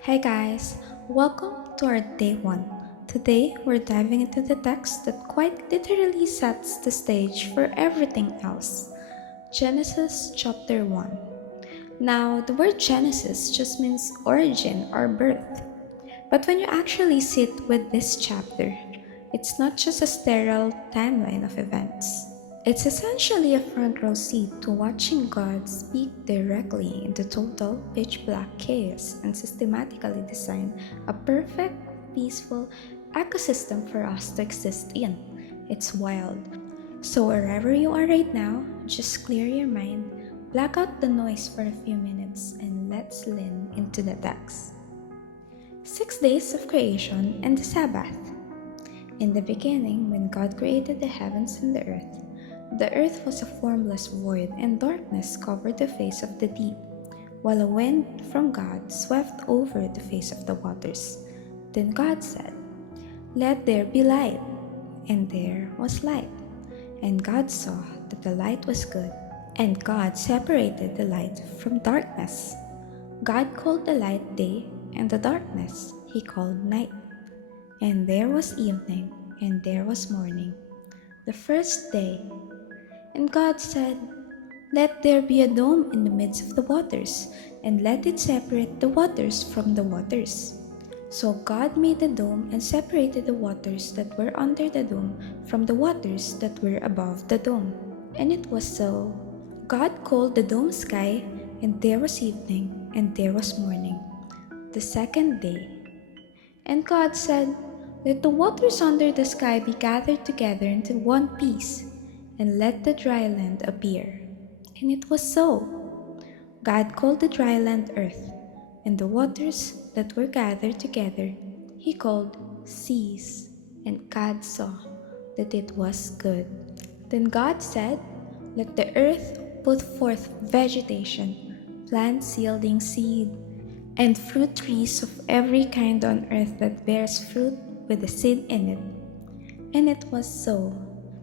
Hey guys, welcome to our day one. Today we're diving into the text that quite literally sets the stage for everything else. Genesis chapter 1. Now, the word Genesis just means origin or birth. But when you actually sit with this chapter, it's not just a sterile timeline of events. It's essentially a front row seat to watching God speak directly into total pitch black chaos and systematically design a perfect, peaceful ecosystem for us to exist in. It's wild. So, wherever you are right now, just clear your mind, black out the noise for a few minutes, and let's lean into the text. 6 days of creation and the Sabbath. In the beginning, when God created the heavens and the earth was a formless void, and darkness covered the face of the deep, while a wind from God swept over the face of the waters. Then God said, "Let there be light," and there was light. And God saw that the light was good, and God separated the light from darkness. God called the light day, and the darkness he called night. And there was evening, and there was morning, the first day. And God said, "Let there be a dome in the midst of the waters, and let it separate the waters from the waters." So God made the dome and separated the waters that were under the dome from the waters that were above the dome. And it was so. God called the dome sky, and there was evening, and there was morning, the second day. And God said, "Let the waters under the sky be gathered together into one piece, and let the dry land appear." And it was so. God called the dry land earth, and the waters that were gathered together he called seas. And God saw that it was good. Then God said, "Let the earth put forth vegetation, plants yielding seed, and fruit trees of every kind on earth that bears fruit with a seed in it." And it was so.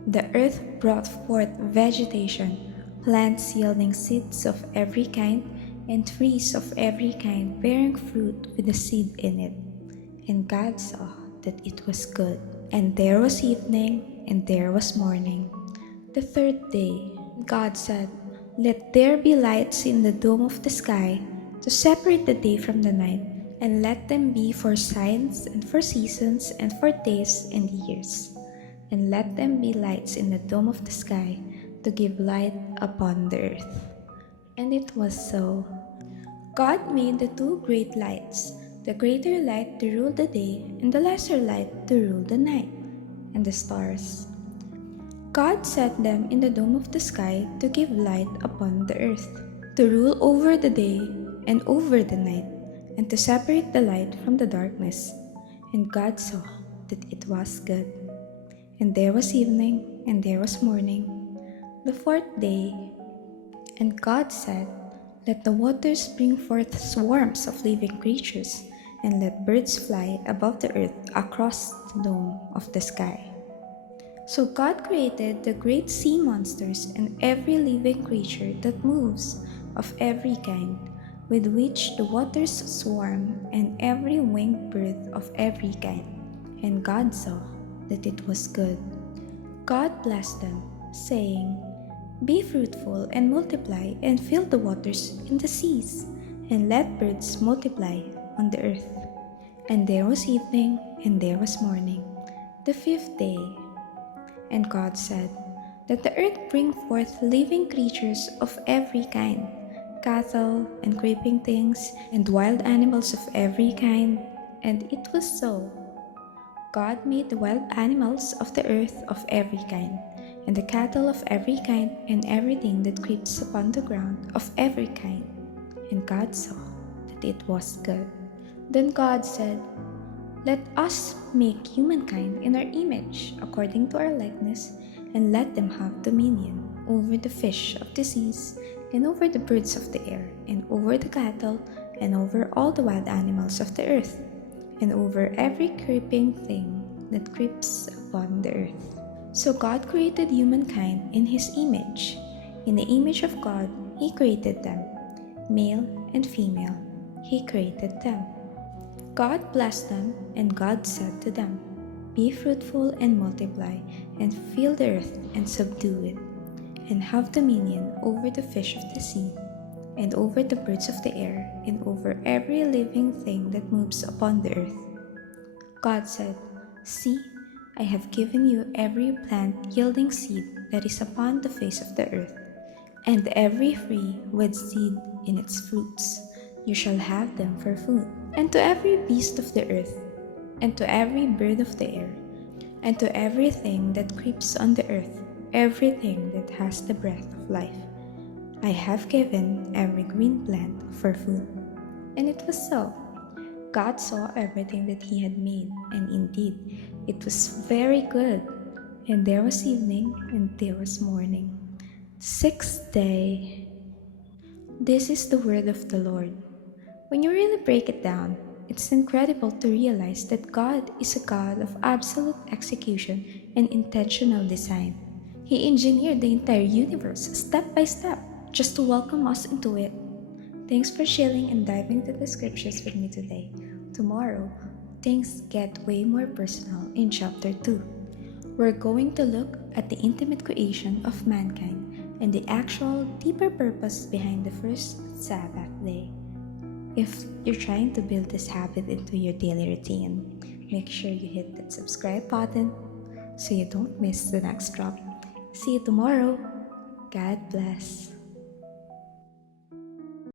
The earth brought forth vegetation, plants yielding seeds of every kind, and trees of every kind bearing fruit with a seed in it. And God saw that it was good. And there was evening, and there was morning, the third day. God said, "Let there be lights in the dome of the sky to separate the day from the night, and let them be for signs and for seasons and for days and years. And let them be lights in the dome of the sky to give light upon the earth." And it was so. God made the two great lights, the greater light to rule the day, and the lesser light to rule the night, and the stars. God set them in the dome of the sky to give light upon the earth, to rule over the day and over the night, and to separate the light from the darkness. And God saw that it was good. And there was evening, and there was morning, the fourth day. And God said, "Let the waters bring forth swarms of living creatures, and let birds fly above the earth across the dome of the sky." So God created the great sea monsters and every living creature that moves, of every kind, with which the waters swarm, and every winged bird of every kind. And God saw that it was good. God blessed them, saying, "Be fruitful and multiply, and fill the waters in the seas, and let birds multiply on the earth." And there was evening, and there was morning, the fifth day. And God said, "Let the earth bring forth living creatures of every kind, cattle and creeping things, and wild animals of every kind." And it was so. God made the wild animals of the earth of every kind, and the cattle of every kind, and everything that creeps upon the ground of every kind. And God saw that it was good. Then God said, "Let us make humankind in our image, according to our likeness, and let them have dominion over the fish of the seas, and over the birds of the air, and over the cattle, and over all the wild animals of the earth, and over every creeping thing that creeps upon the earth." So God created humankind in his image. In the image of God, he created them. Male and female, he created them. God blessed them, and God said to them, "Be fruitful and multiply, and fill the earth and subdue it, and have dominion over the fish of the sea, and over the birds of the air, and over every living thing that moves upon the earth." God said, "See, I have given you every plant yielding seed that is upon the face of the earth, and every tree with seed in its fruits. You shall have them for food. And to every beast of the earth, and to every bird of the air, and to everything that creeps on the earth, everything that has the breath of life, I have given every green plant for food." And it was so. God saw everything that he had made, and indeed it was very good. And there was evening, and there was morning, sixth day. This is the word of the Lord. When you really break it down, it's incredible to realize that God is a God of absolute execution and intentional design. He engineered the entire universe step by step just to welcome us into it. Thanks for chilling and diving into the scriptures with me today. Tomorrow, things get way more personal in chapter 2. We're going to look at the intimate creation of mankind and the actual deeper purpose behind the first Sabbath day. If you're trying to build this habit into your daily routine, make sure you hit that subscribe button so you don't miss the next drop. See you tomorrow. God bless.